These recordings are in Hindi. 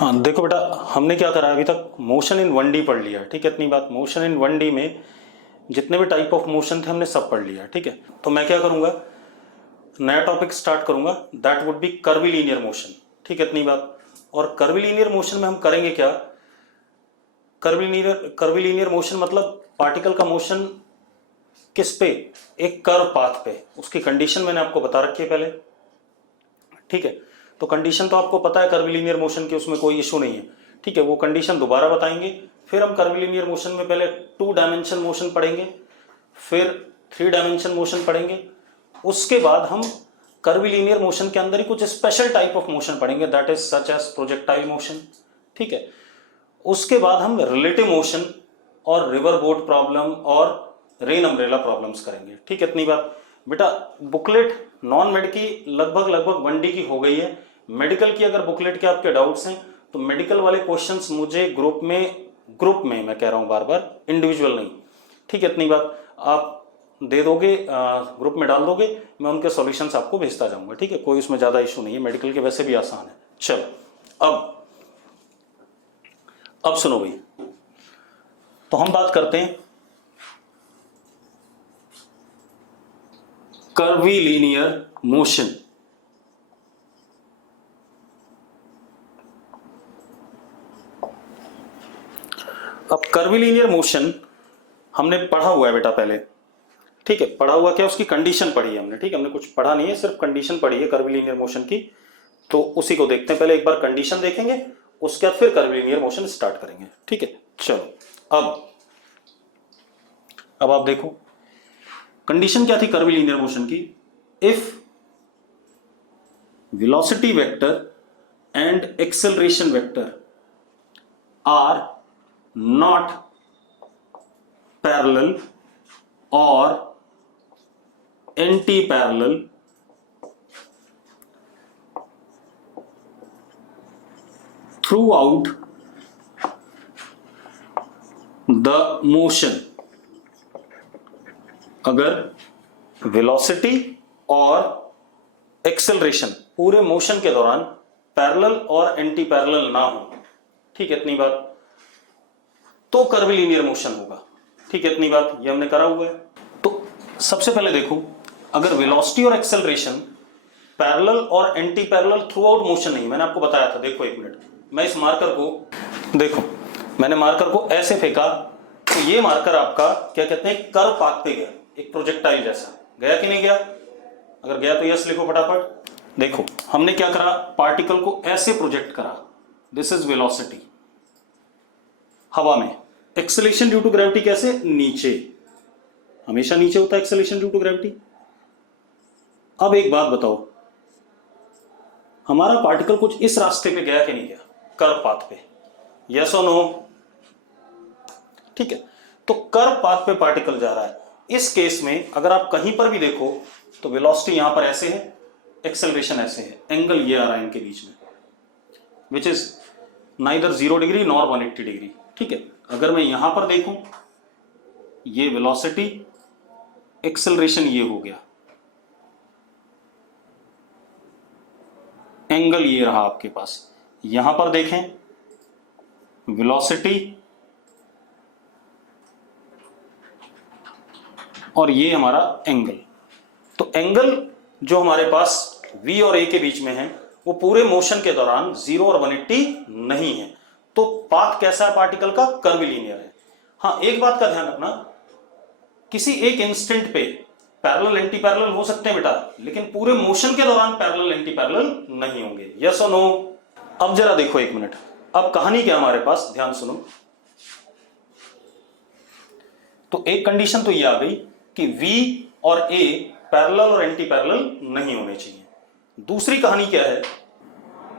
हाँ देखो बेटा, हमने क्या करा अभी तक, मोशन इन 1D पढ़ लिया, ठीक है। इतनी बात, मोशन इन 1D में जितने भी टाइप ऑफ मोशन थे हमने सब पढ़ लिया, ठीक है। तो मैं क्या करूंगा, नया टॉपिक स्टार्ट करूंगा, that would be curvilinear motion, ठीक है। इतनी बात। और कर्वीलीनियर मोशन में हम करेंगे क्या, कर्वीलीनियर मोशन मतलब पार्टिकल का मोशन किस पे, एक कर्व पाथ पे। उसकी कंडीशन मैंने आपको बता रखी है पहले, ठीक है। तो कंडीशन तो आपको पता है कर्वीलीनियर मोशन की, उसमें कोई इशू नहीं है, ठीक है। वो कंडीशन दोबारा बताएंगे। फिर हम कर्वीलीनियर मोशन में पहले 2 डायमेंशन मोशन पढ़ेंगे, फिर 3 डायमेंशन मोशन पढ़ेंगे। उसके बाद हम कर्वीलीनियर मोशन के अंदर ही कुछ स्पेशल टाइप ऑफ मोशन पढ़ेंगे, that is such as projectile motion, ठीक है। उसके बाद हम रिलेटिव मोशन और रिवर बोट प्रॉब्लम और रेन अम्ब्रेला प्रॉब्लम्स करेंगे, ठीक है। इतनी बात। बेटा बुकलेट नॉन मेड की लगभग 1D की हो गई है। मेडिकल की अगर बुकलेट के आपके डाउट्स हैं तो मेडिकल वाले क्वेश्चंस मुझे ग्रुप में मैं कह रहा हूं बार बार, इंडिविजुअल नहीं, ठीक है। इतनी बात। आप दे दोगे, ग्रुप में डाल दोगे, मैं उनके सॉल्यूशंस आपको भेजता जाऊंगा, ठीक है। कोई उसमें ज्यादा इशू नहीं है, मेडिकल के वैसे भी आसान है। चलो अब सुनो भाई, तो हम बात करते हैं कर्वीलीनियर मोशन। अब कर्वीलीनियर मोशन हमने पढ़ा हुआ है बेटा पहले, ठीक है। पढ़ा हुआ क्या, उसकी कंडीशन पढ़ी है हमने, ठीक है। हमने कुछ पढ़ा नहीं है, सिर्फ कंडीशन पढ़ी है कर्वीलीनियर मोशन की। तो उसी को देखते हैं, पहले एक बार कंडीशन देखेंगे, उसके बाद फिर कर्वीलीनियर मोशन स्टार्ट करेंगे, ठीक है। चलो अब आप देखो कंडीशन क्या थी कर्वीलीनियर मोशन की। If velocity vector and acceleration vector are not parallel or anti-parallel, throughout the motion, अगर velocity और एक्सेलरेशन पूरे मोशन के दौरान पैरेलल और एंटी पैरेलल ना हो, ठीक है। इतनी बात। तो कर्वीलीनियर मोशन होगा, ठीक है। इतनी बात, ये हमने करा हुआ है। तो सबसे पहले देखो, अगर वेलोसिटी और एक्सेलरेशन पैरेलल और anti parallel through out motion नहीं, मैंने आपको बताया था, देखो एक मिनट, मैं इस मार्कर को देखो, मैंने मार्कर को ऐसे फेंका तो ये मार्कर आपका क्या कहते हैं, कर्व पाथ पे गया, एक प्रोजेक्टाइल जैसा गया कि नहीं गया। अगर गया तो यस लिखो फटाफट। देखो हमने क्या करा, पार्टिकल को ऐसे प्रोजेक्ट करा, दिस इज वेलोसिटी हवा में। एक्सेलेरेशन ड्यू टू ग्रेविटी कैसे, नीचे, हमेशा नीचे होता है एक्सेलेरेशन ड्यू टू ग्रेविटी। अब एक बात बताओ, हमारा पार्टिकल कुछ इस रास्ते पे गया कि नहीं गया, कर्व पाथ पे, यस और नो, ठीक है। तो कर्व पाथ पे पार्टिकल जा रहा है। इस केस में अगर आप कहीं पर भी देखो तो वेलोसिटी यहां पर ऐसे है, एक्सेलरेशन ऐसे है, एंगल ये आ रहा है इनके बीच में, which is neither 0 degree nor 180 degree, ठीक है। अगर मैं यहां पर देखूं, ये वेलोसिटी, एक्सेलरेशन ये हो गया, एंगल ये रहा आपके पास। यहां पर देखें, वेलोसिटी और ये हमारा एंगल। तो एंगल जो हमारे पास V और A के बीच में है वो पूरे मोशन के दौरान 0 और 180 नहीं है। तो पाथ कैसा है पार्टिकल का, कर्वीलीनियर है। हाँ एक बात का ध्यान रखना, किसी एक इंस्टेंट पे पैरेलल एंटी पैरेलल हो सकते हैं बेटा, लेकिन पूरे मोशन के दौरान पैरेलल एंटी पैरेलल नहीं होंगे, यस और नो। अब जरा देखो एक मिनट, अब कहानी क्या हमारे पास, ध्यान सुनो। तो एक कंडीशन तो ये आ गई कि V और A पैरेलल और एंटी पैरेलल नहीं होने चाहिए। दूसरी कहानी क्या है,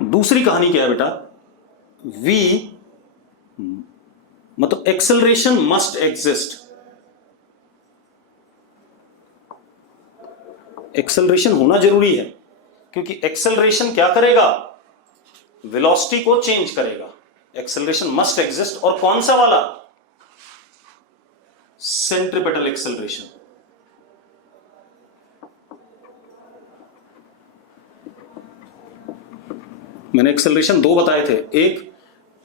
दूसरी कहानी क्या है बेटा, V मतलब एक्सेलरेशन मस्ट एग्जिस्ट, एक्सेलरेशन होना जरूरी है, क्योंकि एक्सेलरेशन क्या करेगा, वेलोसिटी को चेंज करेगा। एक्सेलरेशन मस्ट एग्जिस्ट, और कौन सा वाला, सेंट्रीपेटल एक्सेलरेशन। मैंने एक्सेलरेशन 2 बताए थे, एक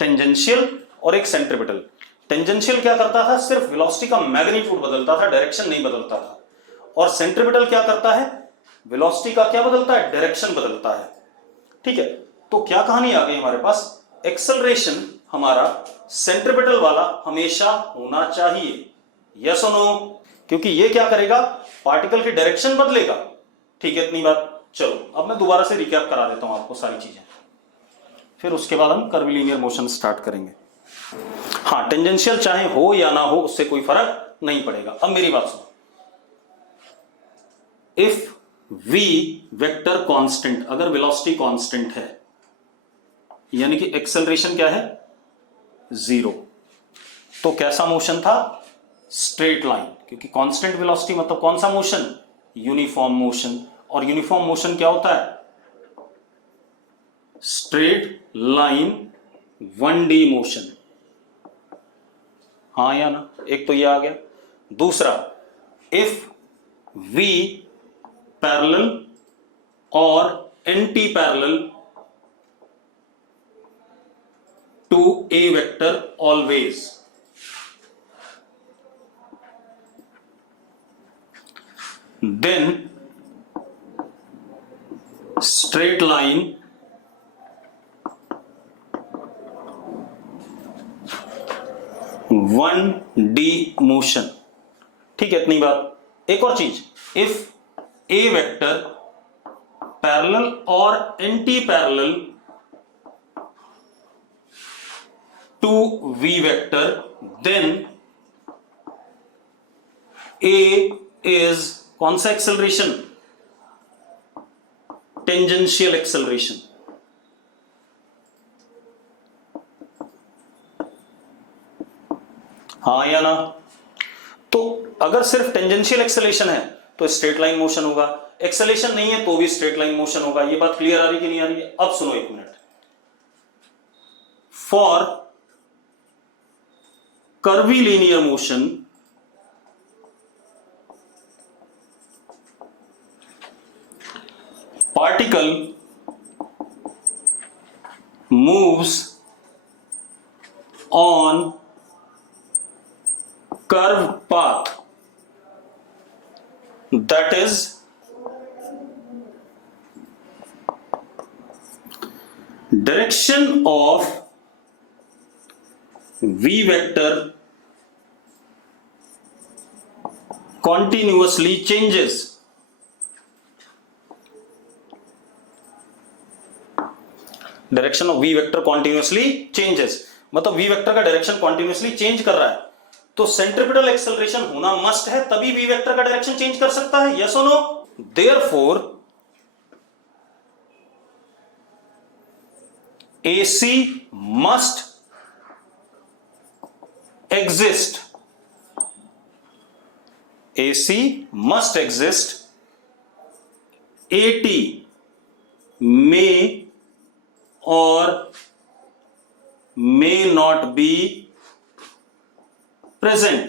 टेंजेंशियल और एक सेंट्रिपिटल। टेंजेंशियल क्या करता था, सिर्फ वेलोसिटी का मैग्नीट्यूड बदलता था, डायरेक्शन नहीं बदलता था। और सेंट्रिपिटल क्या करता है, वेलोसिटी का क्या बदलता है, डायरेक्शन बदलता है। ठीक है, तो क्या कहानी आ गई हमारे पास, एक्सेलरेशन हमारा सेंट्रिपिटल वाला हमेशा होना चाहिए, यस और नो, क्योंकि ये क्या करेगा, पार्टिकल की डायरेक्शन बदलेगा। ठीक है, इतनी बात। चलो अब मैं दोबारा से रिकैप करा देता हूं आपको सारी चीजें, फिर उसके बाद हम कर्विलिनियर मोशन स्टार्ट करेंगे। हाँ, टेंजेंशियल चाहे हो या ना हो उससे कोई फर्क नहीं पड़ेगा। अब मेरी बात सुनो, इफ v वेक्टर कांस्टेंट, अगर वेलोसिटी कांस्टेंट है यानी कि एक्सेलरेशन क्या है, 0, तो कैसा मोशन था, स्ट्रेट लाइन, क्योंकि कांस्टेंट वेलोसिटी मतलब कौन सा मोशन, यूनिफॉर्म मोशन। और यूनिफॉर्म मोशन क्या होता है, स्ट्रेट लाइन 1D मोशन। हाँ या ना, एक तो ये आ गया। दूसरा, इफ v पैरेलल और anti parallel to a vector always, then straight line 1D motion. ठीक है, इतनी बात। एक और चीज, इफ a वेक्टर पैरेलल और anti parallel to v vector, then a is कौन सा एक्सेलरेशन, टेंजेंशियल एक्सेलरेशन। हाँ या ना, तो अगर सिर्फ टेंजेंशियल एक्सेलरेशन है तो स्ट्रेट लाइन मोशन होगा, एक्सेलरेशन नहीं है तो भी स्ट्रेट लाइन मोशन होगा। ये बात क्लियर आ रही कि नहीं आ रही है? अब सुनो एक minute, for curvilinear motion particle moves on curve path, that is direction of v vector continuously changes। Direction of we vector continuously changes, मतलब वी वेक्टर का डायरेक्शन कॉन्टिन्यूसली चेंज कर रहा है, तो सेंट्रिपिटल एक्सेलरेशन होना मस्ट है, तभी वी वेक्टर का डायरेक्शन चेंज कर सकता है, यस और no. Therefore AC must exist, AC must exist, AT may or may not be present।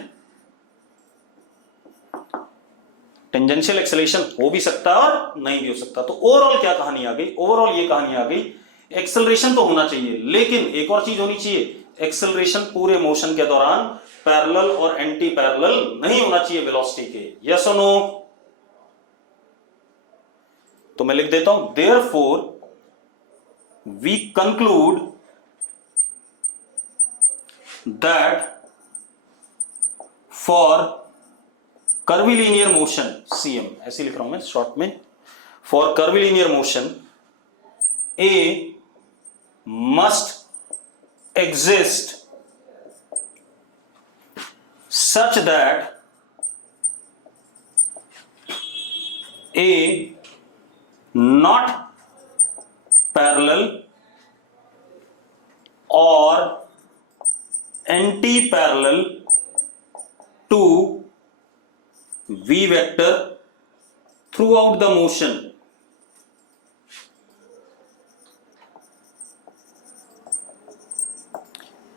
Tangential acceleration हो भी सकता है और नहीं भी हो सकता। तो ओवरऑल क्या कहानी आ गई, ओवरऑल ये कहानी आ गई, एक्सेलरेशन तो होना चाहिए, लेकिन एक और चीज होनी चाहिए, एक्सेलरेशन पूरे मोशन के दौरान पैरेलल और एंटी पैरेलल नहीं होना चाहिए वेलोसिटी के, यस और नो। तो मैं लिख देता हूं, therefore we conclude that for curvilinear motion, CM ऐसे लिख रहा हूं मैं शॉर्ट में, for curvilinear motion A must exist such that A not parallel or anti-parallel to v vector throughout the motion।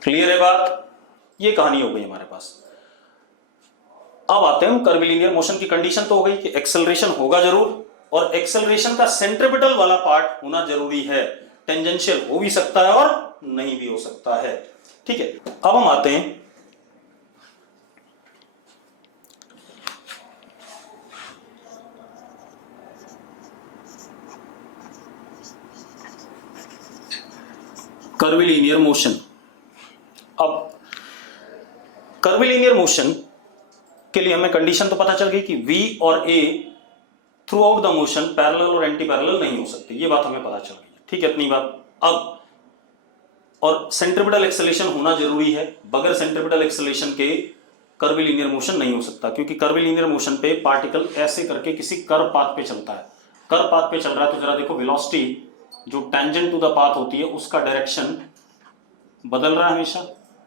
Clear है बात? ये कहानी हो गई हमारे पास। अब आते हैं कर्वीलिनियर मोशन की कंडीशन तो हो गई कि एक्सेलरेशन होगा जरूर, और एक्सेलरेशन का सेंट्रिपिटल वाला पार्ट होना जरूरी है, टेंजेंशियल हो भी सकता है और नहीं भी हो सकता है। ठीक है, अब हम आते हैं कर्विलीनियर मोशन। अब कर्विलीनियर मोशन के लिए हमें कंडीशन तो पता चल गई कि V और A through out the motion parallel और एंटी पैरेलल नहीं हो सकते, ये बात हमें पता चल गई। ठीक है, इतनी बात। अब और सेंट्रिपिटल एक्सेलेरेशन होना जरूरी है, बगैर सेंट्रिपिटल एक्सेलेरेशन के कर्विलीनियर मोशन नहीं हो सकता, क्योंकि कर्विलीनियर मोशन पे पार्टिकल ऐसे करके किसी कर्व पाथ पे चलता है। कर्व पाथ पे चल रहा है तो जरा देखो, वेलोसिटी जो टेंजेंट टू द पाथ होती है उसका डायरेक्शन बदल रहा है हमेशा,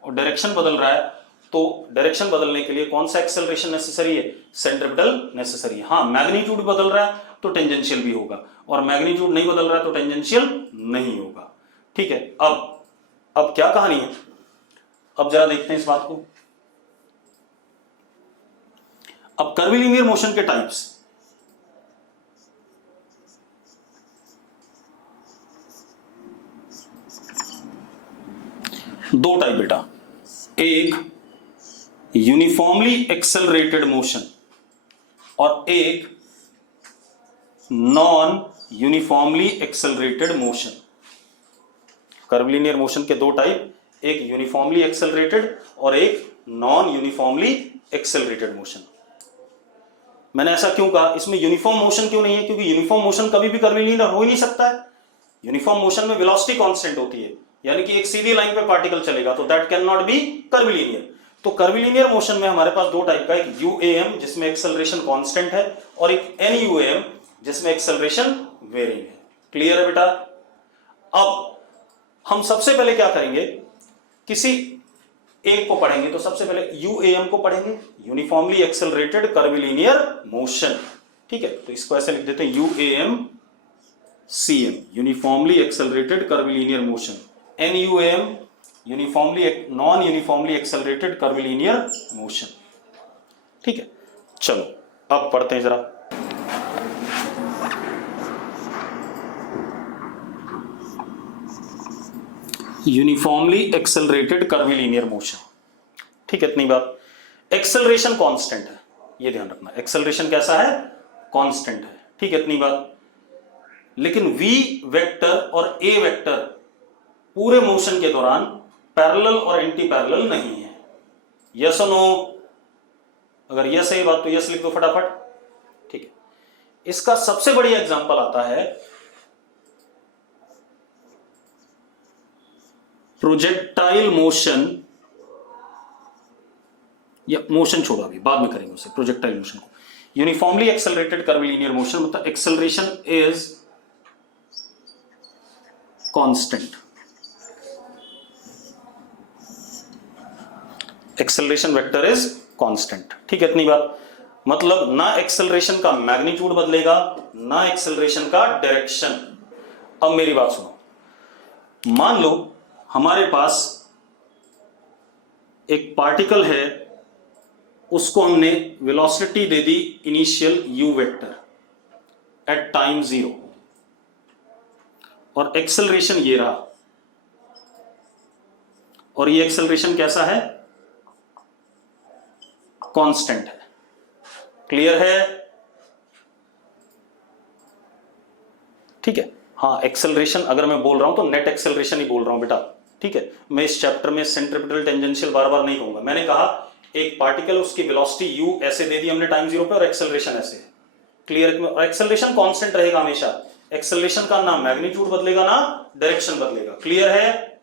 और डायरेक्शन बदल रहा है तो डायरेक्शन बदलने के लिए कौन सा एक्सेलरेशन नेसेसरी है? सेंट्रिपिटल नेसेसरी है। हाँ, मैग्नीट्यूड बदल रहा है तो टेंजेंशियल भी होगा, और मैग्नीट्यूड नहीं बदल रहा है तो टेंजेंशियल नहीं होगा। ठीक है, अब क्या कहानी है, अब जरा देखते हैं इस बात को। अब कर्विलीनियर मोशन के टाइप्स, दो टाइप बेटा, एक यूनिफॉर्मली एक्सेलरेटेड मोशन और एक non uniformly accelerated motion. कर्विलीनियर motion के दो टाइप, एक यूनिफॉर्मली एक्सेलरेटेड और एक नॉन यूनिफॉर्मली एक्सेलरेटेड मोशन। मैंने ऐसा क्यों कहा, इसमें यूनिफॉर्म मोशन क्यों नहीं है? क्योंकि यूनिफॉर्म मोशन कभी भी कर्विलीनियर हो ही नहीं सकता है। यूनिफॉर्म मोशन में वेलोसिटी कांस्टेंट होती है, यानी कि एक सीधी लाइन पे पार्टिकल चलेगा, तो दैट कैन नॉट बी कर्विलीनियर। तो कर्विलीनियर मोशन में हमारे पास दो टाइप का, एक यूएएम जिसमें एक्सेलरेशन कांस्टेंट है, और एक एनयूएम जिसमें एक्सेलरेशन वेरिंग है। क्लियर है बेटा? अब हम सबसे पहले क्या करेंगे, किसी एक को पढ़ेंगे, तो सबसे पहले यूएएम को पढ़ेंगे, यूनिफॉर्मली एक्सेलरेटेड कर्विलीनियर मोशन। ठीक है, तो इसको ऐसे लिख देते हैं, UAM CM, uniformly accelerated curvilinear motion. NUM, non uniformly accelerated curvilinear motion. ठीक है, चलो अब पढ़ते हैं जरा। Uniformly accelerated curvilinear motion. ठीक है, इतनी बात। एक्सेलरेशन कांस्टेंट है, ये ध्यान रखना, एक्सेलरेशन कैसा है? कांस्टेंट है। ठीक है, इतनी बात। लेकिन v वेक्टर और a वेक्टर पूरे मोशन के दौरान पैरेलल और एंटी पैरेलल नहीं है। यस और नो? अगर यस है ये बात तो यस लिख दो फटाफट। ठीक है, इसका सबसे बढ़िया एग्जांपल आता है प्रोजेक्टाइल मोशन, या मोशन छोड़ो अभी, बाद में करेंगे उसे, प्रोजेक्टाइल मोशन को। यूनिफॉर्मली एक्सेलरेटेड कर्विलीनियर मोशन मतलब acceleration is constant, acceleration vector is constant. ठीक है, इतनी बात। मतलब ना एक्सेलरेशन का मैग्नीट्यूड बदलेगा, ना एक्सेलरेशन का डायरेक्शन। अब मेरी बात सुनो, मान लो हमारे पास एक पार्टिकल है, उसको हमने velocity they the initial u vector at time 0, और एक्सेलरेशन ये रहा, और ये एक्सेलरेशन कैसा है? कांस्टेंट है। क्लियर है? ठीक है, हाँ, एक्सेलरेशन अगर मैं बोल रहा हूं तो नेट एक्सेलरेशन ही बोल रहा हूं बेटा। ठीक है, मैं इस चैप्टर में सेंट्रिपिटल टेंजेंशियल बार बार नहीं कहूंगा। मैंने कहा एक पार्टिकल, उसकी वेलोसिटी u ऐसे दे दी हमने टाइम 0 पे, और एक्सेलरेशन ऐसे है। क्लियर? और एक्सेलरेशन कांस्टेंट रहेगा हमेशा, एक्सेलरेशन का ना मैग्नीट्यूड बदलेगा ना डायरेक्शन बदलेगा। क्लियर है?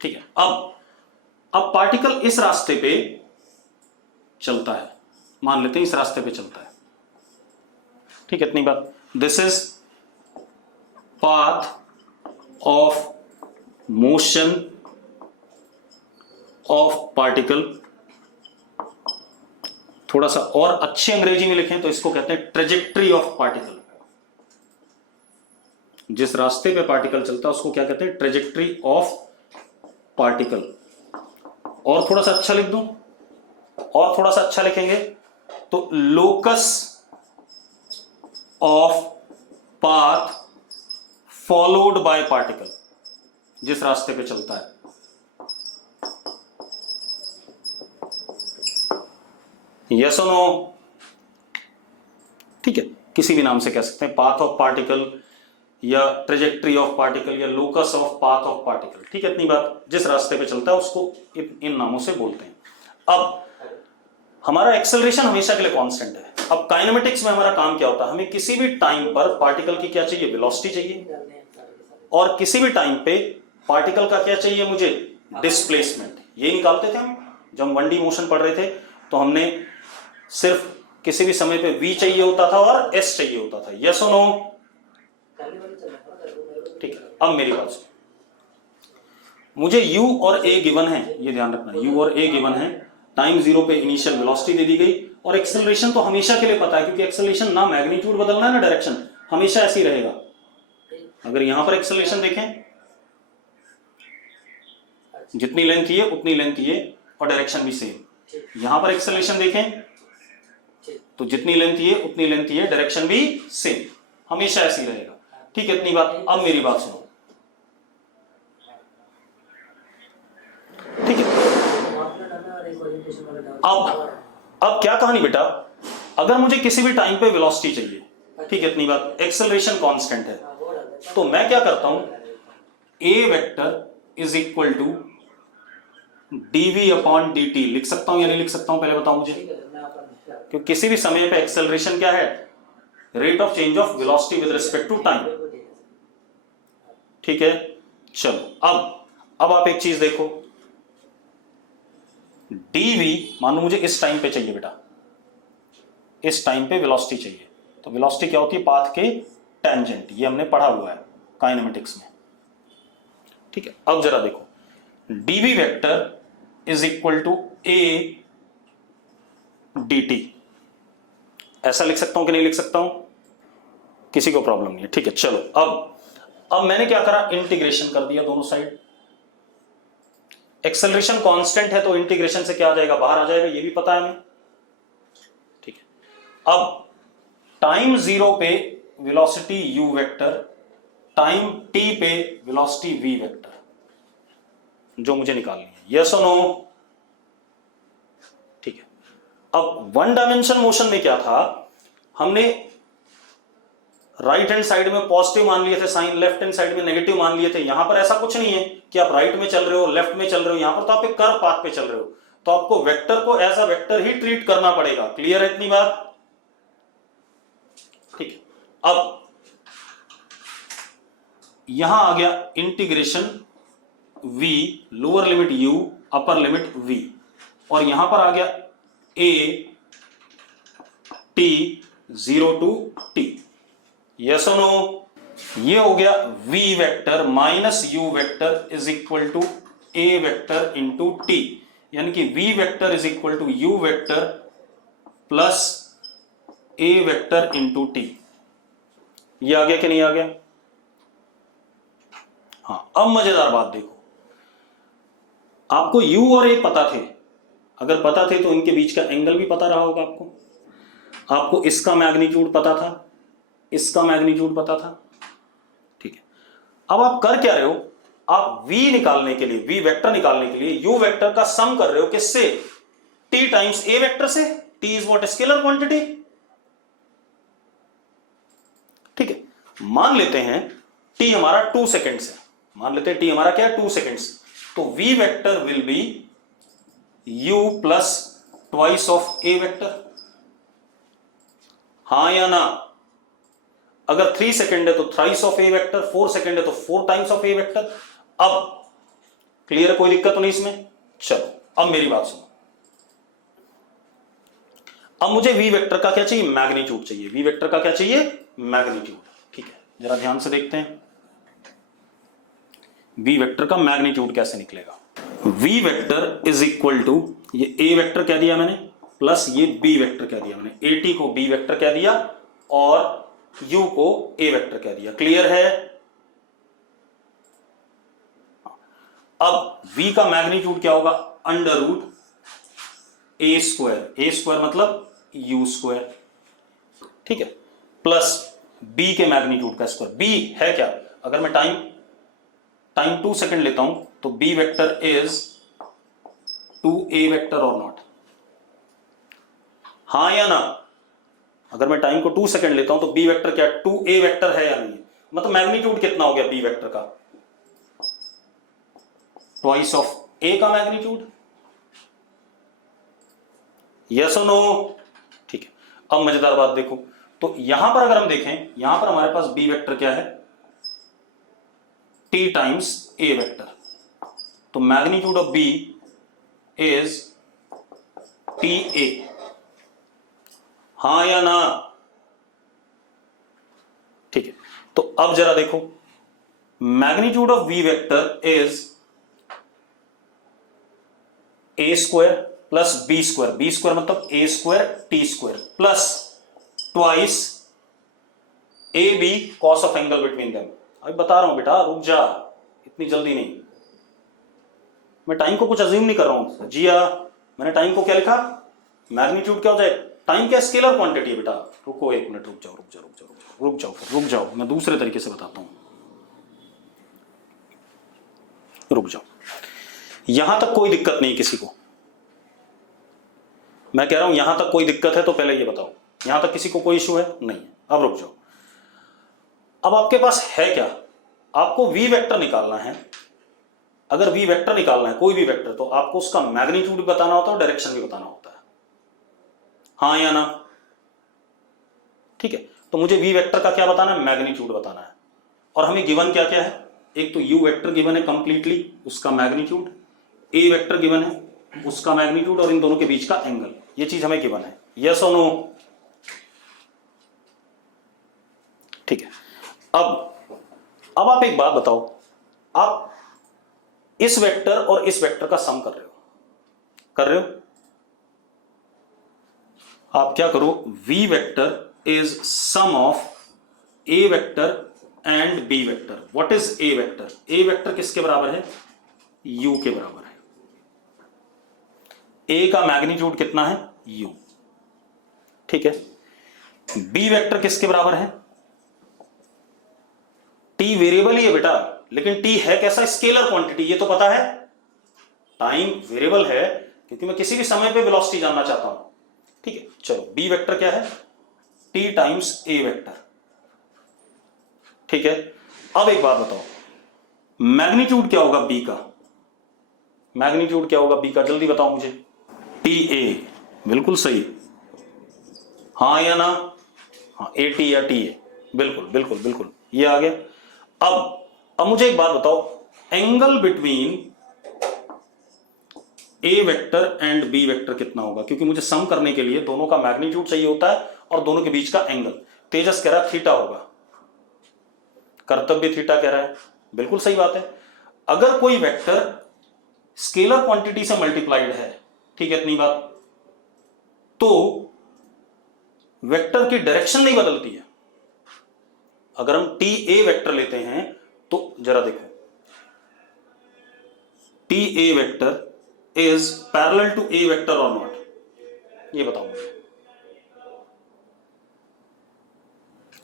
ठीक है, अब पार्टिकल इस रास्ते पे चलता है, मान लेते हैं इस रास्ते पे चलता है। ठीक है, इतनी बात। This is path of motion of particle. थोड़ा सा और अच्छी अंग्रेजी में लिखें तो इसको कहते हैं ट्रेजेक्ट्री ऑफ पार्टिकल। जिस रास्ते पे पार्टिकल चलता है उसको क्या कहते हैं? Trajectory of particle. और थोड़ा सा अच्छा लिख दूं, और थोड़ा सा अच्छा लिखेंगे तो locus of path followed by particle, जिस रास्ते पे चलता है। यस और नो? ठीक है, किसी भी नाम से कह सकते हैं, पाथ ऑफ पार्टिकल या ट्रेजेक्ट्री ऑफ पार्टिकल या locus of path of particle. ठीक है, इतनी बात, जिस रास्ते पे चलता है उसको इन नामों से बोलते हैं। अब हमारा एक्सेलरेशन हमेशा के लिए कांस्टेंट है। अब काइनेमेटिक्स में हमारा काम क्या होता है, हमें किसी भी टाइम पर पार्टिकल की क्या चाहिए, वेलोसिटी चाहिए, और किसी भी टाइम पे पार्टिकल का क्या चाहिए मुझे, डिस्प्लेसमेंट। ये निकालते थे हम जब हम 1D मोशन पढ़ रहे थे, तो हमने सिर्फ किसी भी समय पे v चाहिए होता था और s चाहिए होता था। यस और नो? ठीक है, अब मेरी बात सुनो, मुझे u और a गिवन है, ये ध्यान रखना, u और a गिवन है, टाइम 0 पे इनिशियल वेलोसिटी दे दी गई, और एक्सेलरेशन तो हमेशा के लिए पता है, क्योंकि एक्सेलरेशन ना मैग्नीट्यूड बदलना है ना डायरेक्शन, हमेशा ऐसे ही रहेगा। अगर यहां पर एक्सेलरेशन देखें, जितनी लेंथ ये उतनी लेंथ ये, और डायरेक्शन भी सेम। यहां पर एक्सेलरेशन देखें तो जितनी लेंथ ये उतनी लेंथ ये, डायरेक्शन भी सेम, हमेशा ऐसे ही रहेगा। ठीक है, इतनी बात। अब मेरी बात सुनो, ठीक है, अब क्या कहानी बेटा, अगर मुझे किसी भी टाइम पे वेलोसिटी चाहिए, ठीक है, इतनी बात, एक्सेलरेशन कांस्टेंट है, तो मैं क्या करता हूं, a vector is equal to dv upon dt लिख सकता हूं या नहीं लिख सकता हूं, पहले बताओ मुझे, क्योंकि किसी भी समय पे एक्सेलरेशन क्या है, rate of change of velocity with respect to time. ठीक है, चलो अब आप एक चीज देखो, dv मान लो मुझे इस टाइम पे चाहिए बेटा, इस टाइम पे वेलोसिटी चाहिए, तो वेलोसिटी क्या होती है, पाथ के टेंजेंट, ये हमने पढ़ा हुआ है काइनेमेटिक्स में। ठीक है, अब जरा देखो, dv vector is equal to a dt, ऐसा लिख सकता हूं कि नहीं लिख सकता हूं, किसी को प्रॉब्लम नहीं है? ठीक है, चलो अब मैंने क्या करा, इंटीग्रेशन कर दिया दोनों साइड। एक्सेलरेशन कांस्टेंट है तो इंटीग्रेशन से क्या आ जाएगा, बाहर आ जाएगा, ये भी पता है हमें। ठीक है, अब टाइम 0 पे velocity u vector, time t पे वेलोसिटी v वेक्टर, जो मुझे निकालनी है। यस और नो? ठीक है, अब वन डायमेंशन मोशन में क्या था, हमने राइट हैंड साइड में पॉजिटिव मान लिए थे साइन, लेफ्ट हैंड साइड में नेगेटिव मान लिए थे। यहां पर ऐसा कुछ नहीं है कि आप राइट में चल रहे हो लेफ्ट में चल रहे हो, यहां पर तो आप एक कर्व पाथ पे चल रहे हो, तो आपको वेक्टर को एज अ वेक्टर ही ट्रीट करना पड़ेगा। क्लियर है इतनी बात? ठीक है, अब यहां आ गया integration v, lower limit u, upper limit v, और यहां पर आ गया a t 0 to t। Yes और नो? ये हो गया v vector minus u vector is equal to a vector into t, यानी कि v vector is equal to u vector plus a vector into t। ये आ गया कि नहीं आ गया? हाँ, अब मजेदार बात देखो, आपको u और a पता थे, अगर पता थे तो इनके बीच का एंगल भी पता रहा होगा आपको इसका मैग्नीट्यूड पता था, इसका मैग्नीट्यूड पता था। ठीक है, अब आप कर क्या रहे हो, आप v निकालने के लिए, v वेक्टर निकालने के लिए u वेक्टर का सम कर रहे हो, किससे, t टाइम्स a वेक्टर से। t is what, scalar quantity. ठीक है, मान लेते हैं t हमारा 2 सेकेंड्स है, मान लेते हैं t हमारा क्या है, 2 सेकेंड्स, तो v vector will be u plus twice of a vector. हाँ या ना? अगर 3 सेकेंड है तो thrice of a vector, 4 second है तो 4 टाइम्स ऑफ a वेक्टर। अब क्लियर है, कोई दिक्कत तो नहीं इसमें? चलो अब मेरी बात सुनो, अब मुझे v वेक्टर का क्या चाहिए, मैग्नीट्यूड चाहिए। v वेक्टर का क्या चाहिए, मैग्नीट्यूड। ठीक है, जरा ध्यान से देखते हैं v वेक्टर का मैग्नीट्यूड कैसे निकलेगा। v vector is equal to, ये a वेक्टर कह दिया मैंने, प्लस ये b वेक्टर कह दिया मैंने, at को b वेक्टर कह दिया और u को a वेक्टर कह दिया। क्लियर है? अब v का मैग्नीट्यूड क्या होगा, अंडर रूट a स्क्वायर मतलब u स्क्वायर। ठीक है, प्लस b के मैग्नीट्यूड का स्क्वायर। b है क्या, अगर मैं टाइम 2 सेकेंड लेता हूं तो b vector is to a vector और नॉट, हाँ या ना? अगर मैं टाइम को 2 सेकेंड लेता हूं तो बी वेक्टर क्या टू ए वेक्टर है या नहीं? मतलब मैग्नीट्यूड कितना हो गया बी वेक्टर का? ट्वाइस ऑफ ए का मैग्नीट्यूड। यस और नो? ठीक है, अब मजेदार बात देखो, तो यहां पर अगर हम देखें, यहां पर हमारे पास बी वेक्टर क्या है? टी टाइम्स ए वेक्टर, तो magnitude of B is T A, हाँ या ना? ठीक है, तो अब जरा देखो, magnitude of we vector is A square plus B square, B square मतलब A square T square plus twice A B cos of angle between them. अभी बता रहा हूं बेटा, रुक जा, इतनी जल्दी नहीं, मैं टाइम को कुछ अज्यूम नहीं कर रहा हूं। जिया, मैंने टाइम को क्या लिखा? मैग्नीट्यूड क्या हो जाए? टाइम क्या स्केलर क्वांटिटी है बेटा। रुको एक मिनट, रुक जाओ रुक जाओ रुक जाओ रुक जाओ रुक जाओ फिर रुक जाओ, मैं दूसरे तरीके से बताता हूं, रुक जाओ। यहां तक कोई दिक्कत नहीं किसी को, मैं कह रहा हूं यहां तक कोई दिक्कत है तो पहले ये बताओ, यहां तक किसी को कोई इशू है? नहीं। अब रुक जाओ, अब आपके पास है क्या? आपको वी वेक्टर निकालना है। अगर वी वेक्टर निकालना है, कोई भी वेक्टर, तो आपको उसका मैग्नीट्यूड भी बताना होता है और डायरेक्शन भी बताना होता है, हाँ या ना? ठीक है, तो मुझे वी वेक्टर का क्या बताना है? मैग्नीट्यूड बताना है। और हमें गिवन क्या क्या है? एक तो यू वेक्टर गिवन है कंप्लीटली, उसका मैग्नीट्यूड, ए वेक्टर गिवन है उसका मैग्नीट्यूड, और इन दोनों के बीच का एंगल, ये चीज हमें गिवन है। यस और नो? ठीक है, अब आप एक बात बताओ, आप इस वेक्टर और इस वेक्टर का सम कर रहे हो, कर रहे हो? आप क्या करो, v vector is sum of a vector and b vector. What is a vector? a vector किसके बराबर है? u के बराबर है। a का मैग्नीट्यूड कितना है? u, ठीक है। b वेक्टर किसके बराबर है? t वेरिएबल ही है बेटा, लेकिन t है कैसा? स्केलर क्वांटिटी, ये तो पता है। टाइम वेरिएबल है क्योंकि मैं किसी भी समय पे वेलोसिटी जानना चाहता हूं, ठीक है। चलो, b वेक्टर क्या है? t टाइम्स a वेक्टर, ठीक है। अब एक बात बताओ, मैग्नीट्यूड क्या होगा b का? मैग्नीट्यूड क्या होगा b का? जल्दी बताओ मुझे। ta, बिल्कुल सही, हाँ या ना? हाँ, at या ta, बिल्कुल बिल्कुल बिल्कुल, ये आ गया। अब मुझे एक बात बताओ, angle between a vector and b vector कितना होगा? क्योंकि मुझे सम करने के लिए दोनों का मैग्नीट्यूड चाहिए होता है और दोनों के बीच का एंगल। तेजस कह रहा है थीटा होगा, कर्तव्य थीटा कह रहा है, बिल्कुल सही बात है। अगर कोई वेक्टर स्केलर क्वांटिटी से मल्टीप्लाइड है, ठीक है, इतनी बात, तो वेक्टर की डायरेक्शन नहीं बदलती है। अगर हम टी ए वेक्टर लेते हैं तो जरा देखो, t a vector is parallel to a vector और नॉट? ये बताओ मुझे।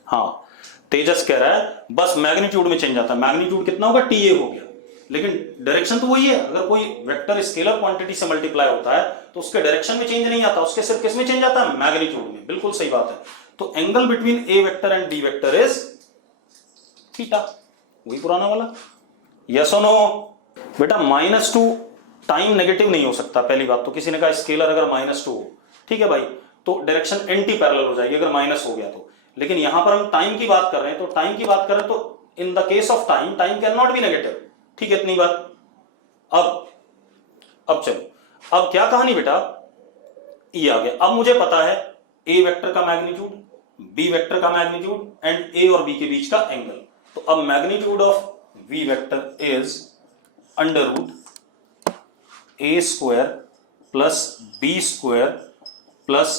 हाँ, तेजस कह रहा है बस मैग्नीट्यूड में चेंज आता है। मैग्नीट्यूड कितना होगा? टी ए हो गया, लेकिन डायरेक्शन तो वही है। अगर कोई वेक्टर स्केलर क्वांटिटी से मल्टीप्लाई होता है तो उसके डायरेक्शन में चेंज नहीं आता, उसके सिर्फ किस में चेंज आता है? मैग्नीट्यूड में, बिल्कुल सही बात है। तो angle between a vector and b vector is theta, वही पुराना वाला। यस और नो? बेटा -2 टाइम नेगेटिव नहीं हो सकता, पहली बात तो। किसी ने कहा स्केलर अगर -2 हो, ठीक है भाई, तो डायरेक्शन एंटी पैरेलल हो जाएगी अगर माइनस हो गया तो। लेकिन यहां पर हम टाइम की बात कर रहे हैं, तो टाइम की बात कर रहे हैं तो in the case of time, time can not be negative, ठीक है, इतनी बात। अब चलो, अब क्या कहानी बेटा, ये आ गया। अब मुझे पता है ए वेक्टर का मैग्नीट्यूड, बी वेक्टर का मैग्नीट्यूड एंड ए और बी के बीच का एंगल। तो अब magnitude of we vector is under root a square plus B square plus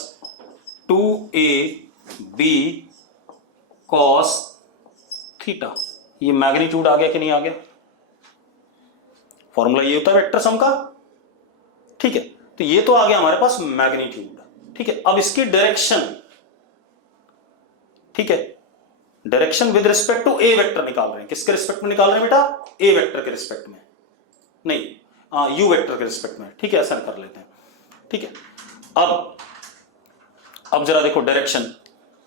2ab cos theta. ये मैग्नीट्यूड आ गया कि नहीं आ गया? फॉर्मूला ये होता है वेक्टर सम का, ठीक है। तो ये तो आ गया हमारे पास मैग्नीट्यूड, ठीक है। अब इसकी डायरेक्शन, ठीक है, direction with respect to a vector निकाल रहे हैं। किसके रिस्पेक्ट में निकाल रहे हैं बेटा? ए वेक्टर के रिस्पेक्ट में, नहीं यू वेक्टर के रिस्पेक्ट में। ठीक है, ऐसा कर लेते हैं। ठीक है, अब जरा देखो डायरेक्शन,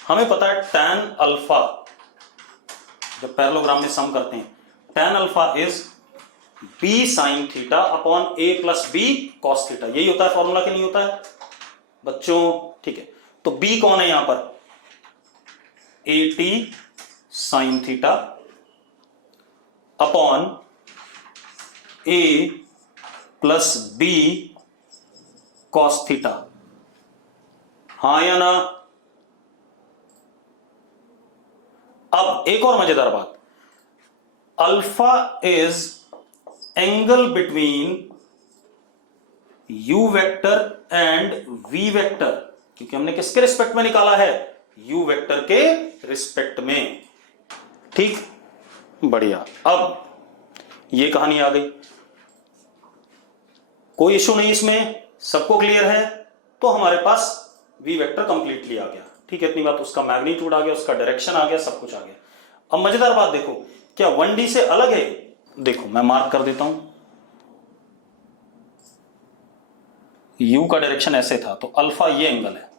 हमें पता है tan अल्फा, जब पैरेललोग्राम में सम करते हैं, tan alpha is b sin theta upon a plus b cos theta. यही होता है फॉर्मूला कि नहीं होता है बच्चों? ठीक है, तो b कौन है यहां पर? at sin theta upon a plus b cos theta. हाँ या ना? अब एक और मजेदार बात, alpha is angle between u vector and v vector, क्योंकि हमने किसके रिस्पेक्ट में निकाला है? u वेक्टर के रिस्पेक्ट में। ठीक, बढ़िया। अब ये कहानी आ गई, कोई इशू नहीं इसमें, सबको क्लियर है? तो हमारे पास v वेक्टर कंप्लीटली आ गया। ठीक है, इतनी बात, उसका मैग्नीट्यूड आ गया, उसका डायरेक्शन आ गया, सब कुछ आ गया। अब मजेदार बात देखो, क्या 1D से अलग है? देखो मैं मार्क कर देता हूं, u का डायरेक्शन ऐसे था, तो अल्फा ये एंगल है,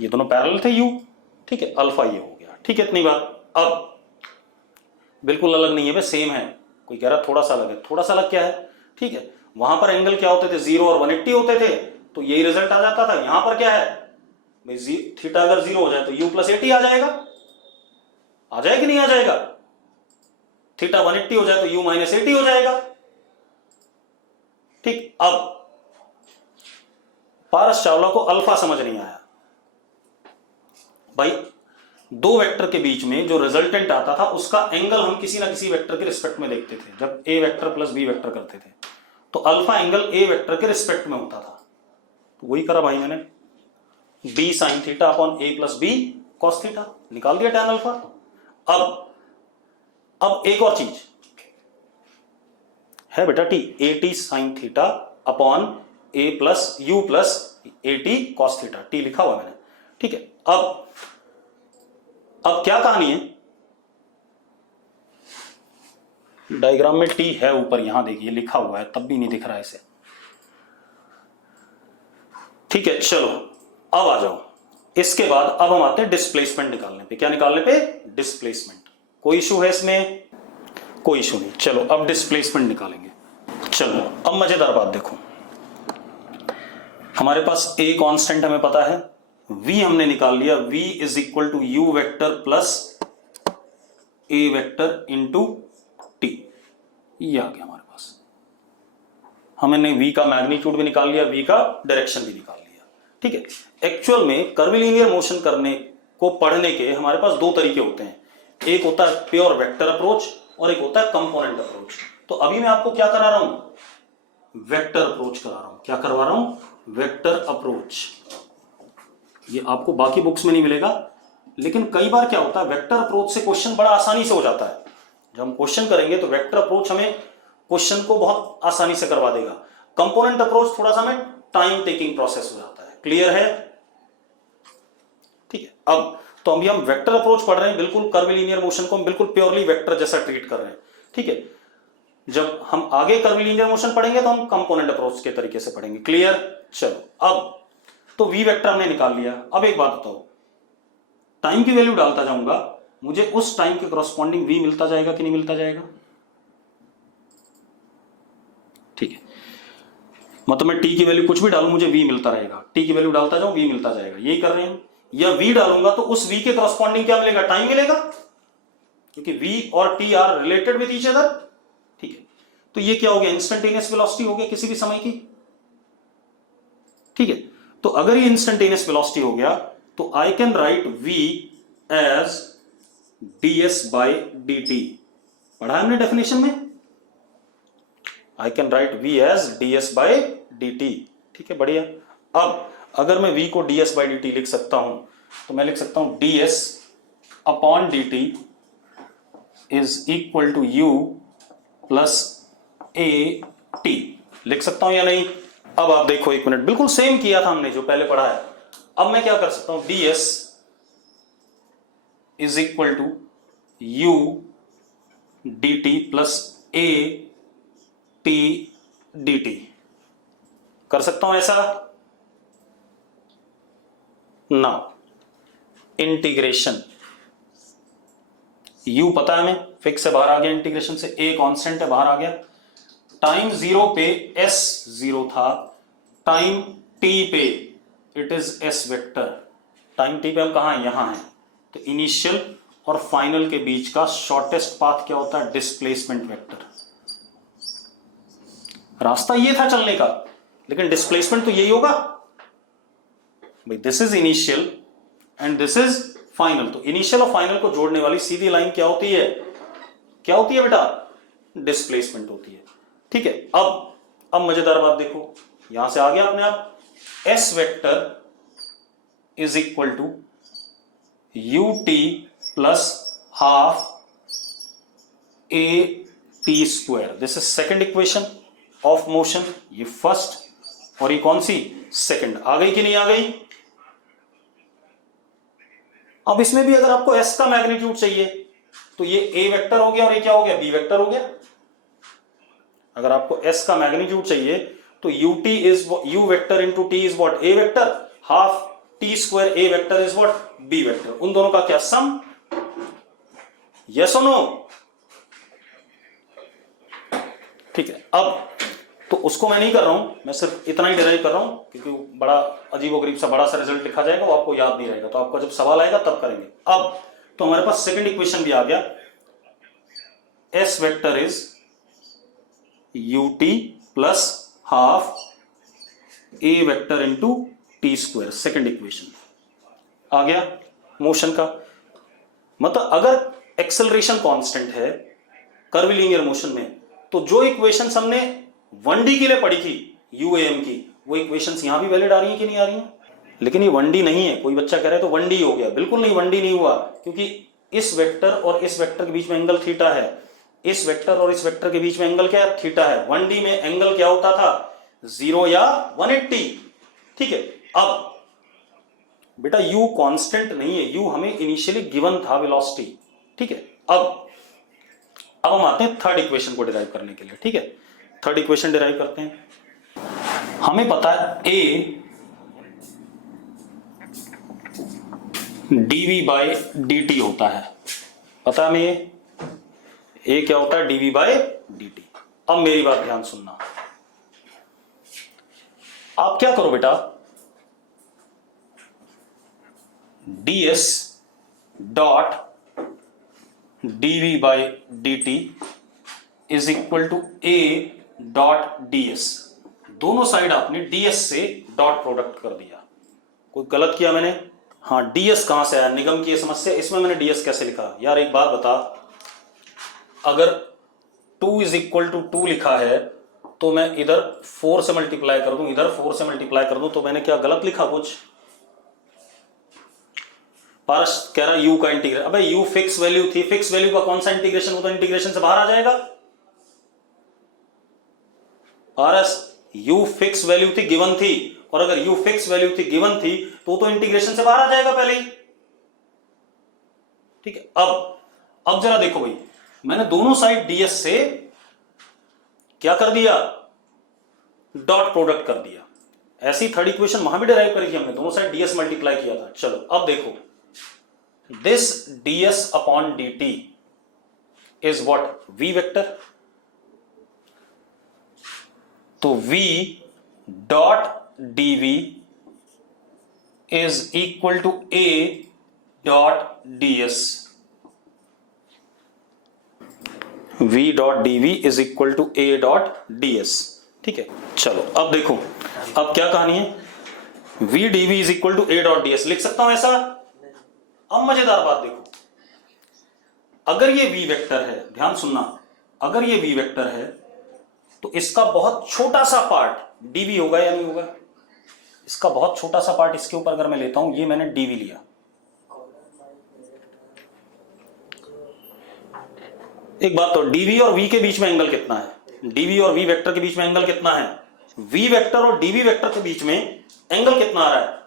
ये दोनों पैरेलल थे u। ठीक है, अल्फा ये हो गया। ठीक है, इतनी बात। अब बिल्कुल अलग नहीं है भाई, सेम है। कोई कह रहा थोड़ा सा अलग है, थोड़ा सा अलग क्या है? ठीक है, वहां पर एंगल क्या होते थे? 0 और 180 होते थे, तो यही रिजल्ट आ जाता था। यहां पर क्या है भाई? थीटा अगर 0 हो जाए तो u प्लस 80 आ जाएगा, आ जाएगा कि नहीं आ जाएगा? थीटा 180 हो जाए तो u माइनस 80 हो जाएगा। ठीक, अब पारस चावला को अल्फा समझ नहीं आया भाई। दो वेक्टर के बीच में जो रिजल्टेंट आता था उसका एंगल हम किसी ना किसी वेक्टर के रिस्पेक्ट में देखते थे। जब ए वेक्टर प्लस बी वेक्टर करते थे तो अल्फा एंगल ए वेक्टर के रिस्पेक्ट में होता था, तो वही करा भाई मैंने, बी साइन थीटा अपॉन ए प्लस बी कॉस थीटा, निकाल दिया tan अल्फा। अब एक और चीज है बेटा, T A T sine theta upon A plus you plus a T cos theta, T लिखा हुआ मैंने। ठीक है, अब क्या कहानी है? डायग्राम में टी है ऊपर, यहां देखिए लिखा हुआ है, तब भी नहीं दिख रहा है इसे। ठीक है, चलो अब आ जाओ। इसके बाद अब हम आते हैं डिस्प्लेसमेंट निकालने पे। क्या निकालने पे? डिस्प्लेसमेंट। कोई इशू है इसमें? कोई इशू नहीं। चलो अब डिस्प्लेसमेंट निकालेंगे। चलो अब मजेदार बात देखो, हमारे पास ए कांस्टेंट हमें पता है, v हमने निकाल लिया, v is equal to u vector plus a vector into t. ये आ गया हमारे पास। हमने v का मैग्नीट्यूड भी निकाल लिया, v का डायरेक्शन भी निकाल लिया। ठीक है, एक्चुअल में कर्वीलिनियर मोशन करने को पढ़ने के हमारे पास दो तरीके होते हैं, एक होता है प्योर वेक्टर अप्रोच और एक होता है कंपोनेंट अप्रोच। तो अभी मैं आपको क्या करा रहा हूं? वेक्टर अप्रोच करा रहा हूं। क्या करवा रहा हूं? Vector approach. ये आपको बाकी बुक्स में नहीं मिलेगा, लेकिन कई बार क्या होता है, वेक्टर अप्रोच से क्वेश्चन बड़ा आसानी से हो जाता है। जब हम क्वेश्चन करेंगे तो वेक्टर अप्रोच हमें क्वेश्चन को बहुत आसानी से करवा देगा। कंपोनेंट अप्रोच थोड़ा सा हमें टाइम टेकिंग प्रोसेस हो जाता है। क्लियर है? ठीक है, अब तो अभी हम वेक्टर अप्रोच पढ़ रहे हैं, बिल्कुल कर्वीलिनियर मोशन को हम बिल्कुल प्योरली वेक्टर जैसा ट्रीट कर रहे हैं। ठीक है, जब हम आगे कर्वीलिनियर मोशन पढ़ेंगे तो हम कंपोनेंट अप्रोच के तरीके से पढ़ेंगे। क्लियर? चलो, अब तो v वेक्टर हमने निकाल लिया। अब एक बात बताओ, टाइम की वैल्यू डालता जाऊंगा, मुझे उस टाइम के कॉरस्पॉन्डिंग v मिलता जाएगा कि नहीं मिलता जाएगा? ठीक है, मतलब मैं t की वैल्यू कुछ भी डालूं मुझे v मिलता रहेगा, t की वैल्यू डालता जाऊं v मिलता जाएगा, यही कर रहे हैं। या v डालूंगा तो उस v के कॉरस्पॉन्डिंग क्या मिलेगा? टाइम मिलेगा, क्योंकि v और t are related with each other. ठीक है, तो ये क्या हो गया? इंस्टेंटेनियस वेलोसिटी हो गया किसी भी समय की। ठीक है, तो अगर ये इंस्टेंटेनियस वेलोसिटी हो गया तो I can write v as ds by dt। पढ़ा है हमने डेफिनेशन में, I can write v as ds by dt। ठीक है, बढ़िया। अब अगर मैं v को ds बाई dt लिख सकता हूं तो मैं लिख सकता हूं ds upon dt is equal to u plus a t। लिख सकता हूं या नहीं? अब आप देखो, एक मिनट, बिल्कुल सेम किया था हमने जो पहले पढ़ा है। अब मैं क्या कर सकता हूं? ds is equal to u d t plus a t d t. कर सकता हूं ऐसा? नाउ इंटीग्रेशन, u पता है हमें, फिक्स है, बाहर आ गया इंटीग्रेशन से, a कांस्टेंट है, बाहर आ गया। टाइम जीरो पे s जीरो था, टाइम t पे it is s vector. Time t पे हम कहां हैं? यहां हैं। तो इनिशियल और फाइनल के बीच का शॉर्टेस्ट पाथ क्या होता है? Displacement vector. रास्ता ये था चलने का, लेकिन डिस्प्लेसमेंट तो यही होगा भाई। This is initial and this is final, तो इनिशियल और फाइनल को जोड़ने वाली सीधी लाइन क्या होती है? क्या होती है बेटा? डिस्प्लेसमेंट होती है। ठीक है, अब मजेदार बात देखो, यहां से आ गया अपने आप, s vector is equal to u T plus half a t square. This is second equation of motion. ये फर्स्ट और ये कौन सी? सेकेंड। आ गई कि नहीं आ गई? अब इसमें भी अगर आपको s का मैग्नीट्यूड चाहिए तो ये a वेक्टर हो गया और ये क्या हो गया? b वेक्टर हो गया। अगर आपको s का मैग्नीट्यूड चाहिए तो ut is u vector into t is what? a vector, half t square a vector is what? b vector. उन दोनों का क्या? सम। यस और नो? ठीक है, अब तो उसको मैं नहीं कर रहा हूं, मैं सिर्फ इतना ही डिराइव कर रहा हूं, क्योंकि बड़ा अजीबोगरीब सा बड़ा सा रिजल्ट लिखा जाएगा, वो आपको याद नहीं रहेगा, तो आपका जब सवाल आएगा तब करेंगे। अब तो हमारे पास सेकंड इक्वेशन भी आ गया, S vector is U T plus half A vector into T square. Second equation आ गया मोशन का। मतलब अगर एक्सेलरेशन कांस्टेंट है कर्वीलिनियर मोशन में, तो जो इक्वेशंस हमने 1D के लिए पढ़ी थी UAM की, वो इक्वेशंस यहां भी वैलिड आ रही हैं कि नहीं आ रही हैं? लेकिन ये 1D नहीं है। कोई बच्चा कह रहा है तो 1D हो गया, बिल्कुल नहीं, 1D नहीं हुआ, क्योंकि इस वेक्टर और इस वेक्टर के बीच में एंगल थीटा है, इस वेक्टर और इस वेक्टर के बीच में एंगल क्या है? थीटा है। 1D में एंगल क्या होता था? 0 या 180। ठीक है, अब बेटा u कांस्टेंट नहीं है, u हमें इनिशियली गिवन था वेलोसिटी। ठीक है, अब हम आते हैं थर्ड इक्वेशन को डिराइव करने के लिए। ठीक है, थर्ड इक्वेशन डिराइव करते हैं। हमें पता है a dv बाय dt होता है, पता है हमें a क्या होता है? dv by dt। अब मेरी बात ध्यान सुनना, आप क्या करो बेटा, ds dot dv by dt is equal to a dot ds। दोनों साइड आपने ds से डॉट प्रोडक्ट कर दिया। कोई गलत किया मैंने? हाँ, ds कहां से आया? निगम की ये समस्या, इसमें मैंने ds कैसे लिखा? यार एक बात बता, अगर 2 इज इक्वल टू 2 लिखा है तो मैं इधर 4 से मल्टीप्लाई कर दूं, इधर 4 से मल्टीप्लाई कर दूं, तो मैंने क्या गलत लिखा कुछ? पारस कह रहा u का इंटीग्रेशन। अबे u फिक्स वैल्यू थी, फिक्स वैल्यू का कौन सा इंटीग्रेशन? वो तो इंटीग्रेशन से बाहर आ जाएगा। पारस u फिक्स वैल्यू थी, गिवन थी, और अगर u फिक्स वैल्यू थी, गिवन थी, तो इंटीग्रेशन से बाहर आ जाएगा पहले ही। ठीक है, अब जरा देखो भाई, मैंने दोनों साइड ds से क्या कर दिया? डॉट प्रोडक्ट कर दिया। ऐसी थर्ड इक्वेशन वहां भी डिराइव करी थी हमने, दोनों साइड ds मल्टीप्लाई किया था। चलो अब देखो, this ds upon dt is what? v vector। तो v dot dv is equal to a dot ds। v dot dv is equal to a dot ds। ठीक है, चलो अब देखो, अब क्या कहानी है? v dv is equal to a dot ds लिख सकता हूं ऐसा? अब मजेदार बात देखो, अगर ये v वेक्टर है, ध्यान सुनना, अगर ये v वेक्टर है तो इसका बहुत छोटा सा पार्ट dv होगा या नहीं होगा? इसका बहुत छोटा सा पार्ट इसके ऊपर अगर मैं लेता हूं, ये मैंने dv लिया, एक बात तो dv और v के बीच में एंगल कितना है? dv और v वेक्टर के बीच में एंगल कितना है? v वेक्टर और dv वेक्टर के बीच में एंगल कितना आ रहा है?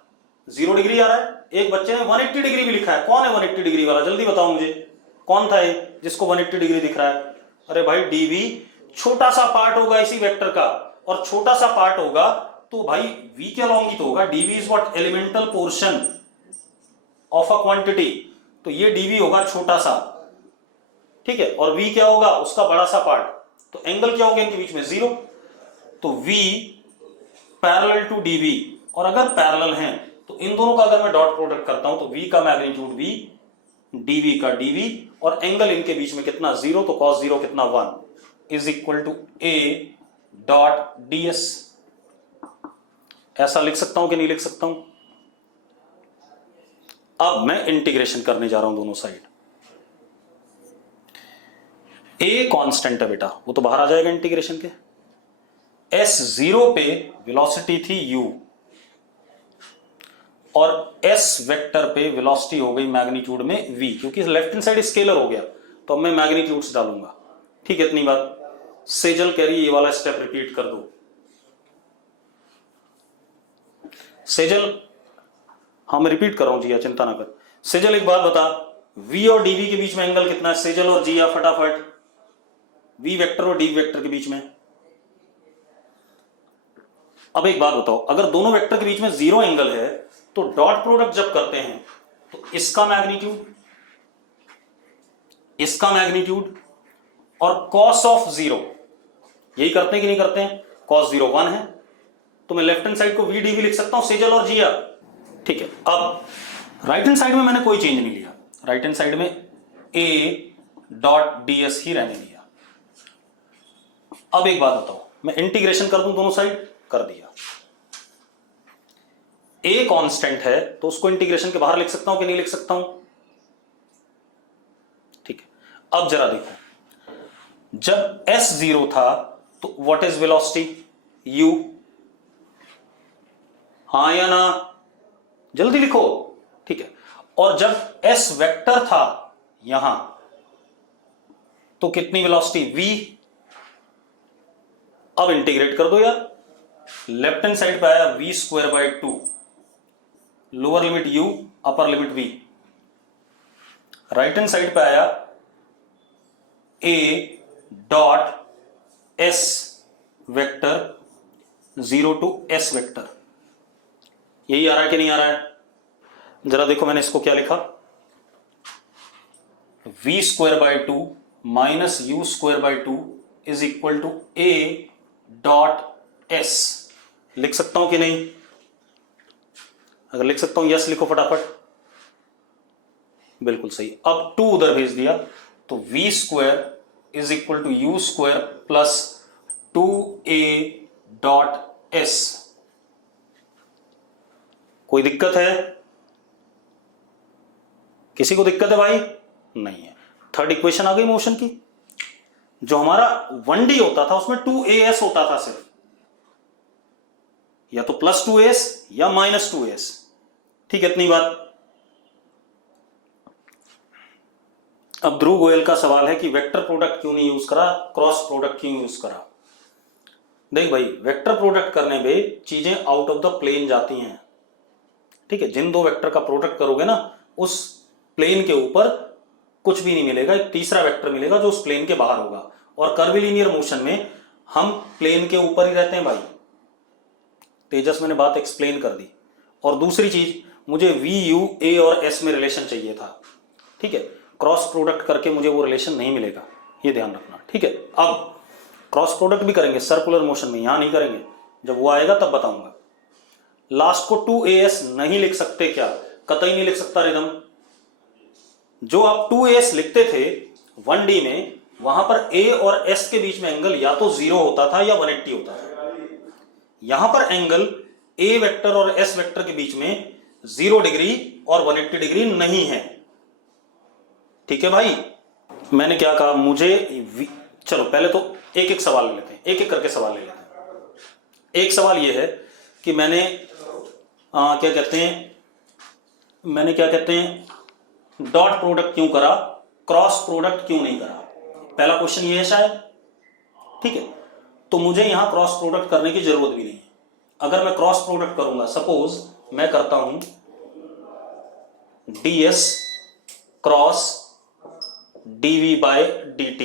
0 डिग्री आ रहा है। एक बच्चे ने 180 डिग्री भी लिखा है। कौन है 180 डिग्री वाला, जल्दी बताओ मुझे, कौन था ये जिसको 180 डिग्री दिख रहा है? अरे भाई डीवी छोटा सा पार्ट होगा इसी वेक्टर का, और छोटा सा पार्ट होगा तो भाई v के अलॉन्ग ही तो होगा। Dv is what, elemental portion of a quantity. तो ये डीवी होगा छोटा सा, ठीक है, और v क्या होगा, उसका बड़ा सा पार्ट। तो एंगल क्या हो गया इनके बीच में, 0। तो v पैरेलल टू dv, और अगर पैरेलल हैं तो इन दोनों का अगर मैं डॉट प्रोडक्ट करता हूं तो v का मैग्नीट्यूड v, dv का dv, और एंगल इनके बीच में कितना, 0। तो cos 0 कितना, 1 is equal to a dot ds। ऐसा लिख सकता हूं कि नहीं लिख सकता हूं? अब मैं इंटीग्रेशन करने जा रहा हूं दोनों साइड। a कांस्टेंट है बेटा, वो तो बाहर आ जाएगा इंटीग्रेशन के। s0 पे वेलोसिटी थी u, और s वेक्टर पे वेलोसिटी हो गई मैग्नीट्यूड में v, क्योंकि लेफ्ट हैंड साइड स्केलर हो गया तो अब मैं मैग्नीट्यूड्स डालूंगा। ठीक है, इतनी बात। सेजल कह रही है ये वाला स्टेप रिपीट कर दो। सेजल, हाँ मैं रिपीट कर रहा हूं जी, चिंता ना कर। सेजल एक बात बता, v और dv के बीच में एंगल कितना है? सेजल और जिया फटाफट, v वेक्टर और d वेक्टर के बीच में। अब एक बात बताओ, अगर दोनों वेक्टर के बीच में 0 एंगल है तो डॉट प्रोडक्ट जब करते हैं तो इसका मैग्नीट्यूड, इसका मैग्नीट्यूड और cos ऑफ 0, यही करते हैं कि नहीं करते हैं? cos 0 1 है, तो मैं लेफ्ट हैंड साइड को v dv लिख सकता हूं, सेजल और जिया। ठीक है, अब राइट हैंड साइड में मैंने कोई चेंज नहीं लिया, राइट हैंड साइड में a डॉट ds ही रहने दिया। अब एक बात बताओ, मैं इंटीग्रेशन कर दूं दोनों साइड, कर दिया। a कांस्टेंट है तो उसको इंटीग्रेशन के बाहर लिख सकता हूं कि नहीं लिख सकता हूं? ठीक है, अब जरा देखो, जब s 0 था तो व्हाट इज वेलोसिटी, u, हाँ या ना, जल्दी लिखो। ठीक है, और जब s वेक्टर था यहां तो कितनी वेलोसिटी, v। अब इंटीग्रेट कर दो यार, लेफ्ट हैंड साइड पे आया v square by 2, lower limit u, upper limit v। Right hand side पे आया a dot s vector 0 to s vector. यही आ रहा है कि नहीं आ रहा है? जरा देखो मैंने इसको क्या लिखा, v square by 2 minus u square by 2 is equal to a dot s। लिख सकता हूं कि नहीं? अगर लिख सकता हूं यस लिखो फटाफट। बिल्कुल सही। अब 2 उधर भेज दिया तो v square is equal to u square plus 2a dot s। कोई दिक्कत है? किसी को दिक्कत है भाई? नहीं है। थर्ड इक्वेशन आ गई मोशन की। जो हमारा 1D होता था उसमें 2as होता था सिर्फ, या तो प्लस 2as या माइनस 2as। ठीक है, इतनी बात। अब ध्रुव गोयल का सवाल है कि वेक्टर प्रोडक्ट क्यों नहीं यूज करा, क्रॉस प्रोडक्ट क्यों यूज करा। देख भाई, वेक्टर प्रोडक्ट करने पे चीजें आउट ऑफ द प्लेन जाती हैं। ठीक है, जिन दो वेक्टर का प्रोडक्ट करोगे ना, उस प्लेन के ऊपर कुछ भी नहीं मिलेगा, एक तीसरा वेक्टर मिलेगा जो उस प्लेन के बाहर होगा। और कर्विलिनियर मोशन में हम प्लेन के ऊपर ही रहते हैं भाई। तेजस, मैंने बात एक्सप्लेन कर दी। और दूसरी चीज, मुझे वी यू ए और एस में रिलेशन चाहिए था। ठीक है, क्रॉस प्रोडक्ट करके मुझे वो रिलेशन नहीं मिलेगा, ये ध्यान रखना। ठीक है, अब क्रॉस प्रोडक्ट भी करेंगे सर्कुलर मोशन में, यहां नहीं करेंगे, जब वो आएगा तब बताऊंगा। लास्ट को 2as नहीं लिख सकते क्या? कतई नहीं लिख सकता रिदम। जो आप 2as लिखते थे 1D में, वहां पर a और s के बीच में एंगल या तो 0 होता था या 180 होता था। यहां पर एंगल a वेक्टर और s वेक्टर के बीच में 0 डिग्री और 180 डिग्री नहीं है। ठीक है भाई, मैंने क्या कहा, मुझे चलो पहले तो एक एक सवाल ले लेते हैं, एक एक करके सवाल ले लेते हैं। एक सवाल यह है कि मैंने क्या कहते हैं डॉट प्रोडक्ट क्यों करा, क्रॉस प्रोडक्ट क्यों नहीं करा। पहला क्वेश्चन ये है शायद। ठीक है, तो मुझे यहां क्रॉस प्रोडक्ट करने की जरूरत भी नहीं है। अगर मैं क्रॉस प्रोडक्ट करूंगा, सपोज मैं करता हूं ds cross dv by dt।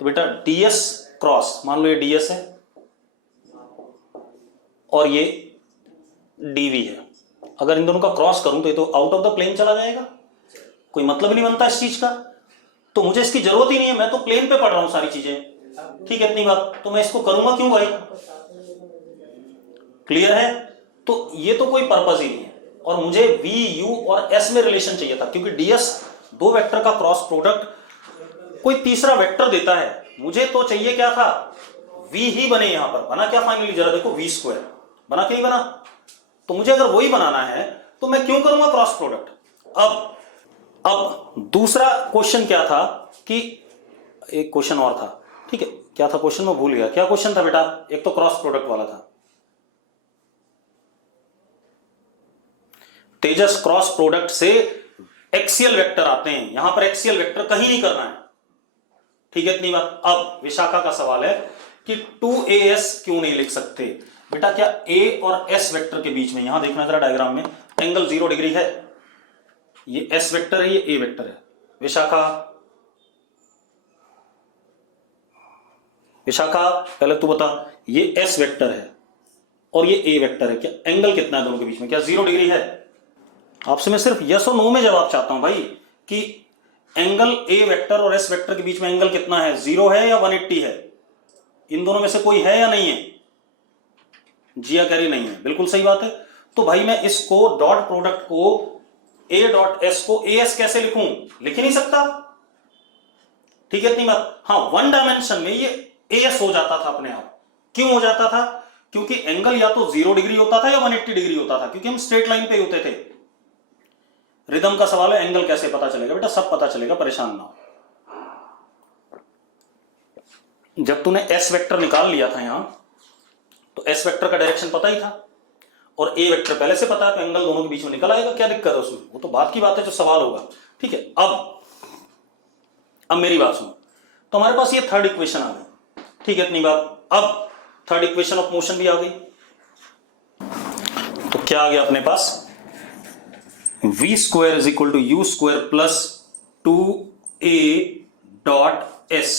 तो बेटा ds क्रॉस, मान लो ये ds है और ये dv है, अगर इन दोनों का क्रॉस करूं तो ये तो आउट ऑफ द प्लेन चला जाएगा, कोई मतलब नहीं बनता इस चीज का, तो मुझे इसकी जरूरत ही नहीं है, मैं तो प्लेन पे पढ़ रहा हूं सारी चीजें, ठीक है इतनी बात, तो मैं इसको करूंगा क्यों भाई? क्लियर है? तो ये तो कोई पर्पज ही नहीं है, और मुझे v u और s में रिलेशन चाहिए था, क्योंकि ds दो वेक्टर का क्रॉस प्रोडक्ट कोई तीसरा वेक्टर देता है, मुझे तो चाहिए क्या था, v ही बने, यहां पर बना क्या फाइनली, जरा देखो v स्क्वायर बना क्या ही बना, तो मुझे अगर वही बनाना है तो मैं क्यों करूंगा क्रॉस प्रोडक्ट। अब दूसरा क्वेश्चन क्या था कि एक क्वेश्चन और था, ठीक है, क्या था क्वेश्चन मैं भूल गया, क्या क्वेश्चन था बेटा? एक तो क्रॉस प्रोडक्ट वाला था, तेजस क्रॉस प्रोडक्ट से एक्सियल वेक्टर आते हैं, यहां पर एक्सियल वेक्टर कहीं नहीं करना है, ठीक है इतनी बात। अब विशाखा का सवाल है कि 2as क्यों नहीं लिख सकते बेटा? क्या a और s वेक्टर के बीच में, यहां देखना जरा डायग्राम में, एंगल 0 डिग्री है, ये s वेक्टर है, ये a वेक्टर है। विशाखा पहले तू बता, ये s वेक्टर है और ये a वेक्टर है, क्या एंगल कितना है दोनों के बीच में, क्या 0 डिग्री है? आपसे मैं सिर्फ यस और नो में जवाब चाहता हूं भाई, कि एंगल a वेक्टर और s वेक्टर के बीच में एंगल कितना है, 0 है या 180 है, इन दोनों में से कोई है या नहीं है? जिया कह रही नहीं है, बिल्कुल सही बात है। तो भाई मैं इसको डॉट प्रोडक्ट को a डॉट s को as कैसे लिखूं, लिख ही नहीं सकता, ठीक है इतनी बात। हाँ, वन डायमेंशन में ये as हो जाता था अपने आप, क्यों हो जाता था? क्योंकि एंगल या तो 0 डिग्री होता था या 180 डिग्री होता था, क्योंकि हम स्ट्रेट लाइन पे होते थे। रिदम का सवाल है, एंगल कैसे पता चलेगा बेटा? सब पता चलेगा, परेशान ना हो। जब तूने s वेक्टर निकाल लिया था यहां, तो s वेक्टर का डायरेक्शन पता ही था और a वेक्टर पहले से पता है, तो एंगल दोनों के बीच में निकल आएगा, क्या दिक्कत है उसमें? वो तो बात की बात है, जो सवाल होगा, ठीक है। अब मेरी बात सुनो, तो हमारे पास ये थर्ड इक्वेशन आ गई, ठीक है इतनी बात। अब थर्ड इक्वेशन ऑफ मोशन भी आ गई, तो क्या आ गया अपने पास, v square is equal to u square plus 2a dot s,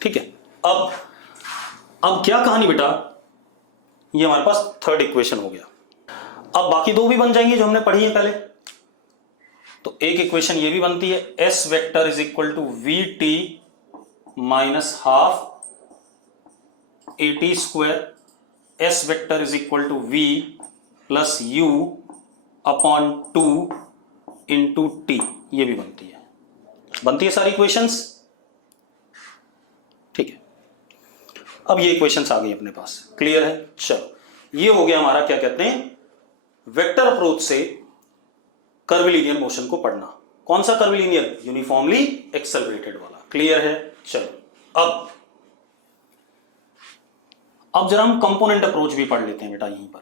ठीक है। अब क्या कहानी बेटा, ये हमारे पास थर्ड इक्वेशन हो गया। अब बाकी दो भी बन जाएंगी जो हमने पढ़ी है पहले, तो एक इक्वेशन ये भी बनती है, s vector is equal to v t minus half a t square, s vector is equal to v plus u upon 2 into t, ये भी बनती है सारी इक्वेशंस, ठीक है। अब ये इक्वेशंस आ गई अपने पास, क्लियर है? चलो, ये हो गया हमारा क्या कहते हैं, वेक्टर अप्रोच से कर्विलिनियर मोशन को पढ़ना। कौन सा कर्विलिनियर? यूनिफॉर्मली एक्सेलरेटेड वाला, क्लियर है? चलो, अब जरा हम कंपोनेंट अप्रोच भी पढ़ लेते हैं बेटा यहीं पर।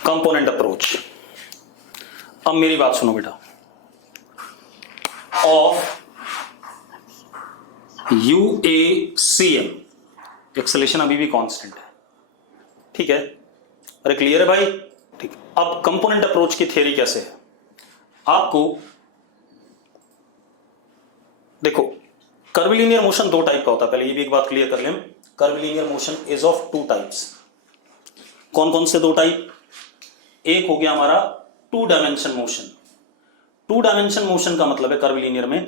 कंपोनेंट अप्रोच, अब मेरी बात सुनो बेटा, ऑफ UACM, एक्सेलेरेशन अभी भी कांस्टेंट है, ठीक है? अरे क्लियर है भाई? ठीक। अब कंपोनेंट अप्रोच की थ्योरी कैसे है, आपको देखो, कर्विलिनियर मोशन दो टाइप का होता है, पहले ये भी एक बात क्लियर कर लें, curvilinear motion is of two types. कौन कौन से दो टाइप? एक हो गया हमारा two dimension motion. Two dimension motion का मतलब है कर्विलिनियर में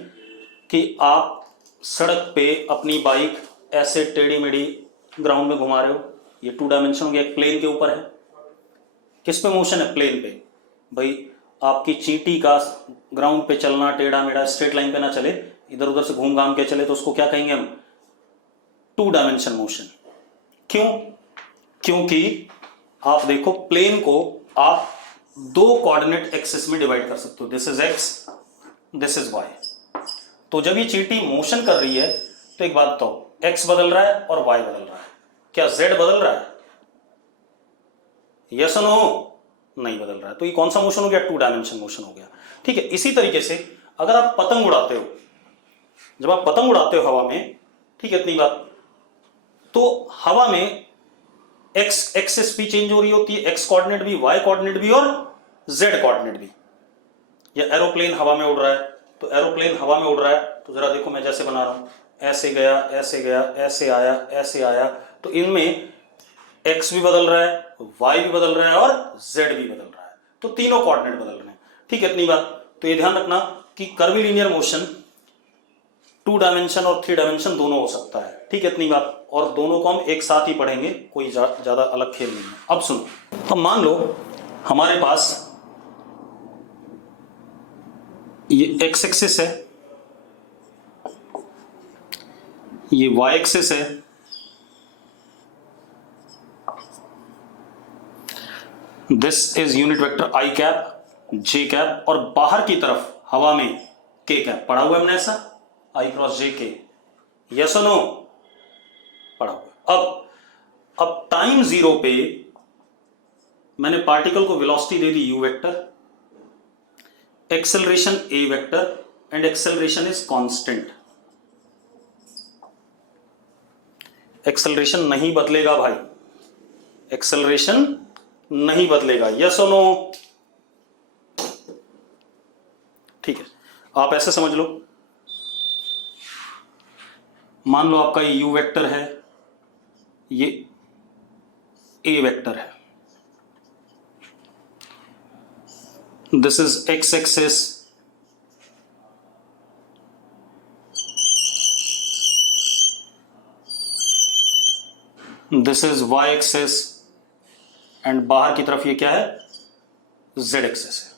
कि आप सड़क पे अपनी बाइक ऐसे टेढ़ी मेढ़ी ग्राउंड में घुमा रहे हो, ये टू डायमेंशन हो गया, एक प्लेन के ऊपर है। किस पे मोशन है? प्लेन पे। भाई आपकी चींटी का ग्राउंड पे चलना टेढ़ा मेढ़ा स्ट्रेट लाइन पे ना चले, इधर उधर से घूम घाम के चले, तो उसको क्या कहेंगे हम? Two dimension motion. क्यों? क्योंकि आप देखो, प्लेन को आप दो कोऑर्डिनेट एक्सिस में डिवाइड कर सकते हो, this is x, this is y. तो जब ये चींटी मोशन कर रही है तो एक बात बताओ, एक्स बदल रहा है और वाई बदल रहा है, क्या जेड बदल रहा है? Yes no? नहीं बदल रहा है। तो ये कौन सा मोशन हो गया? 2 डायमेंशन मोशन हो गया। ठीक है, इसी तरीके से अगर आप पतंग उड़ाते हो, जब आप पतंग उड़ाते हो हवा में, ठीक है, इतनी बात, तो हवा में एक्स एक्सिस भी चेंज हो रही होती है, एक्स कोऑर्डिनेट भी, वाई कोऑर्डिनेट भी और जेड कोऑर्डिनेट भी। या एरोप्लेन हवा में उड़ रहा है, तो एरोप्लेन हवा में उड़ रहा है, तो जरा देखो मैं जैसे बना रहा हूं, ऐसे गया, ऐसे गया, ऐसे आया, ऐसे आया, तो इनमें एक्स भी बदल रहा है, वाई भी बदल रहा है और जेड भी बदल रहा है, तो तीनों कोऑर्डिनेट बदल रहे हैं। ठीक है, इतनी बात। तो ये ध्यान रखना कि कर्वीलिनियर मोशन 2 डायमेंशन और 3 डायमेंशन दोनों हो सकता है। ठीक है, इतनी बात। और दोनों को हम एक साथ ही पढ़ेंगे, कोई ज्यादा अलग खेल नहीं है। अब सुनो, अब मान लो हमारे पास ये एक्स एक्सिस है, ये वाई एक्सिस है, this is unit vector I cap, J cap, और बाहर की तरफ हवा में के कैप। पढ़ा हुआ है हमने ऐसा, आई क्रॉस जे के, यस और नो? पढ़ा हुआ। अब टाइम 0 पे मैंने पार्टिकल को velocity they the you vector, acceleration A vector, and acceleration is constant. Acceleration नहीं बदलेगा भाई, एक्सेलरेशन नहीं बदलेगा, यस और नो? ठीक है, आप ऐसे समझ लो, मान लो आपका ये यू वेक्टर है, ये ए वेक्टर है, this is x axis, this is y axis, and बाहर की तरफ ये क्या है? जेड एक्सिस है।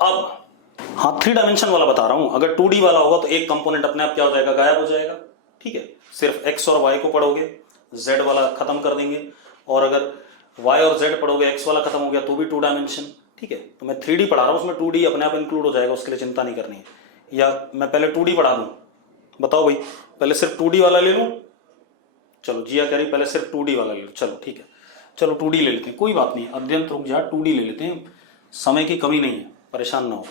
अब हाँ, 3 डायमेंशन वाला बता रहा हूं, अगर 2D वाला होगा तो एक कंपोनेंट अपने आप क्या हो जाएगा? गायब हो जाएगा। ठीक है, सिर्फ एक्स और वाई को पढ़ोगे, जेड वाला खत्म कर देंगे, और अगर वाई और जेड पढ़ोगे, एक्स वाला खत्म हो गया तो भी 2 डायमेंशन। ठीक है, तो मैं 3D पढ़ा रहा हूं, उसमें 2D अपने आप इंक्लूड हो जाएगा, उसके लिए चिंता नहीं करनी है। या मैं पहले 2D पढ़ा दूं? बताओ भाई, पहले सिर्फ 2D वाला ले लूं? चलो, जिया कह रही पहले सिर्फ 2D वाला ले लो। चलो ठीक है, चलो 2D ले लेते हैं, कोई बात नहीं, अध्ययन रुक जा, 2D ले लेते हैं, समय की कमी नहीं है, परेशान ना हो।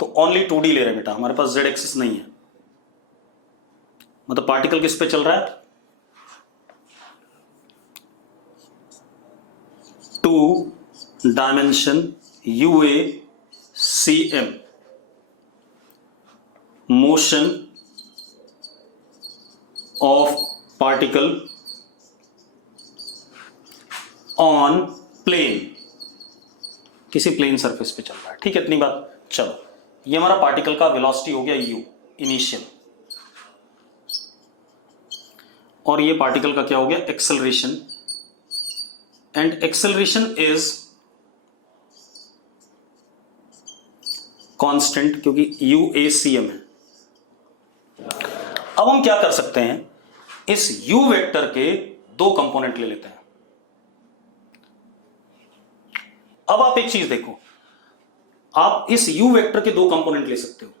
तो ओनली 2D ले रहे हैं बेटा, हमारे पास जेड एक्सिस नहीं है। मतलब पार्टिकल किस पे चल रहा है? 2 dimension UACM motion of particle on plane, किसी प्लेन सरफेस पे चल रहा है। ठीक है, इतनी बात। चलो, ये हमारा पार्टिकल का वेलोसिटी हो गया u इनिशियल, और ये पार्टिकल का क्या हो गया? Acceleration, and acceleration is constant, क्योंकि UACM है। अब हम क्या कर सकते हैं, इस u वेक्टर के 2 कंपोनेंट ले लेते हैं। अब आप एक चीज देखो, आप इस u वेक्टर के 2 कंपोनेंट ले सकते हो,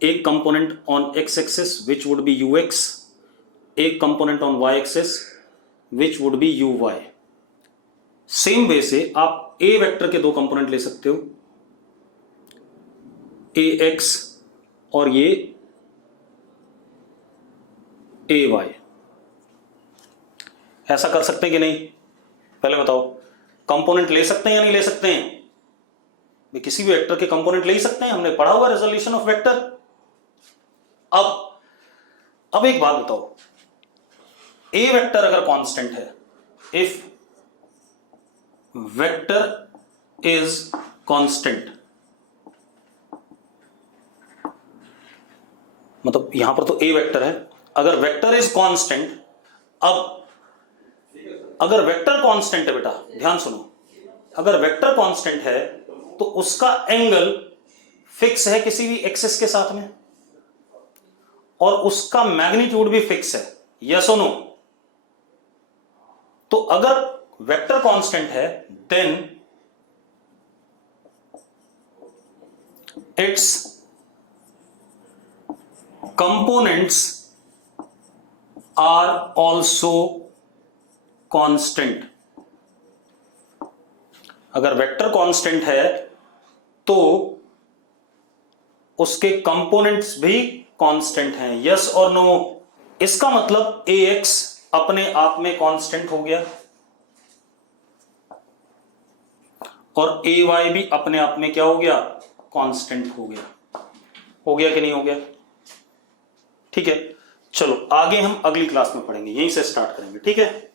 एक component on x axis which would be ux, एक component on y axis which would be uy। Same way से आप a वेक्टर के 2 कंपोनेंट ले सकते हो, ax और ये ay। ऐसा कर सकते हैं कि नहीं? पहले बताओ, कंपोनेंट ले सकते हैं या नहीं ले सकते हैं? भी किसी भी वेक्टर के कंपोनेंट ले ही सकते हैं, हमने पढ़ा हुआ रेजोल्यूशन ऑफ वेक्टर। अब एक बात बताओ, ए वेक्टर अगर कांस्टेंट है, इफ वेक्टर इज कांस्टेंट, मतलब यहां पर तो ए वेक्टर है, अगर वेक्टर इज कांस्टेंट, अब अगर वेक्टर कांस्टेंट है बेटा, ध्यान सुनो, अगर वेक्टर कांस्टेंट है तो उसका एंगल फिक्स है किसी भी एक्सिस के साथ में, और उसका मैग्नीट्यूड भी फिक्स है, यस और नो? तो अगर वेक्टर कांस्टेंट है, then its components are also constant. अगर वेक्टर कांस्टेंट है तो उसके कंपोनेंट्स भी कांस्टेंट हैं, यस और नो। इसका मतलब ax अपने आप में कांस्टेंट हो गया और ay भी अपने आप में क्या हो गया, कांस्टेंट हो गया। हो गया कि नहीं हो गया? ठीक है, चलो आगे हम अगली क्लास में पढ़ेंगे, यहीं से स्टार्ट करेंगे, ठीक है।